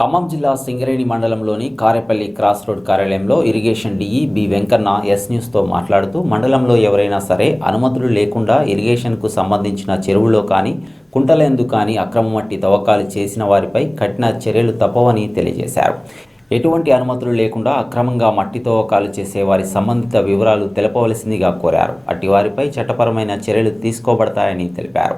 ఖమ్మం జిల్లా సింగరేణి మండలంలోని Karepalli cross road కార్యాలయంలో irrigation DE B Venkanna S న్యూస్తో మాట్లాడుతూ మండలంలో ఎవరైనా సరే అనుమతులు లేకుండా ఇరిగేషన్కు సంబంధించిన చెరువులో కానీ కుంటలందు కానీ అక్రమ మట్టి తవ్వకాలు చేసిన వారిపై కఠిన చర్యలు తప్పవని తెలియజేశారు. ఎటువంటి అనుమతులు లేకుండా అక్రమంగా మట్టి తవ్వకాలు చేసే వారి సంబంధిత వివరాలు తెలపవలసిందిగా కోరారు. అట్టి వారిపై చట్టపరమైన చర్యలు తీసుకోబడతాయని తెలిపారు.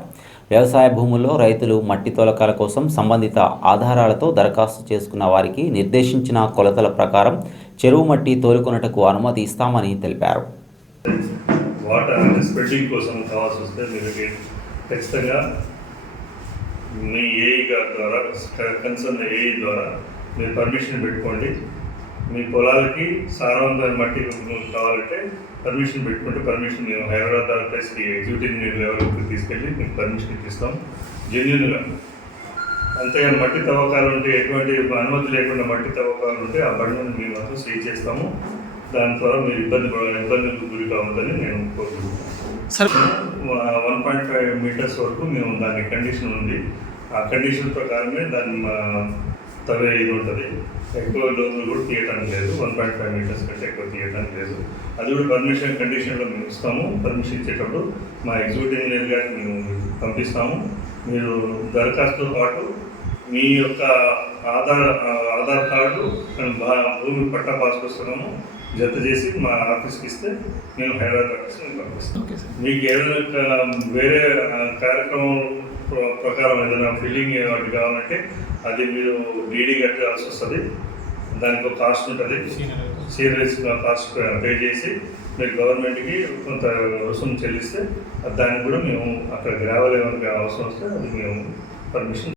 వ్యవసాయ భూముల్లో రైతులు మట్టి తొలకాల కోసం సంబంధిత ఆధారాలతో దరఖాస్తు చేసుకున్న వారికి నిర్దేశించిన కొలతల ప్రకారం చెరువు మట్టి తోలుకొనటకు అనుమతి ఇస్తామని తెలిపారు. వాటర్ స్ప్రెడ్డింగ్ కోసం కావాల్సి వస్తే మీరు ఖచ్చితంగా మీ ఏఈ గారి ద్వారా కన్సర్న్ ఏఈ ద్వారా మీరు పర్మిషన్ పెట్టుకోండి. మీ పొలాలకి సారవంతమైన మట్టి కావాలంటే పర్మిషన్ పెట్టుకుంటే పర్మిషన్ మేము హైదరాబాద్ ప్లస్కి ఎగ్జిక్యూటివ్ ఇంజనీర్ లెవెల్కి తీసుకెళ్ళి మీకు పర్మిషన్ ఇప్పిస్తాం. జెన్యున్గా అంతేగాని మట్టి తవ్వకాలు ఉంటే ఎటువంటి అనుమతి లేకుండా మట్టి తవ్వకాలు ఉంటే ఆ బండిని మేము మాత్రం సీజ్ చేస్తాము. దాని ద్వారా మీరు ఇబ్బంది పడ- ఇబ్బందులకు గురి కావద్దని నేను కోరుకుంటున్నాను. వన్ పాయింట్ ఫైవ్ మీటర్స్ వరకు మేము దాని కండిషన్ ఉంది. ఆ కండిషన్ ప్రకారమే దాన్ని మా తవ్వే ఇది ఉంటుంది. ఎక్కువ లోతులు కూడా తీయటానికి లేదు. వన్ పాయింట్ ఫైవ్ మీటర్స్ కంటే ఎక్కువ తీయటానికి లేదు. అది కూడా పర్మిషన్ కండిషన్లో మేము ఇస్తాము. పర్మిషన్ ఇచ్చేటప్పుడు మా ఎగ్జిక్యూటివ్ ఇంజనీర్ గారికి మేము పంపిస్తాము. మీరు దరఖాస్తుతో పాటు మీ యొక్క ఆధార్ ఆధార్ కార్డు భూమి పట్టా పాస్ పుస్తకము జత చేసి మా ఆఫీస్కి ఇస్తే మేము హైదరాబాద్ ఆఫీస్కి మేము పంపిస్తాం. మీకు ఏదైనా వేరే కార్యక్రమం ప్రకారం ఏదైనా ఫిల్లింగ్ వాటి కావాలంటే అది మీరు డీడీ కట్టాల్సి వస్తుంది. దానికి ఒక కాస్ట్ ఉంటుంది. సీరియస్ కాస్ట్ పే చేసి మీరు గవర్నమెంట్కి కొంత రుసుము చెల్లిస్తే దానికి కూడా మేము అక్కడ గ్రావెల్ ఏమైనా అవసరం వస్తే అది మేము పర్మిషన్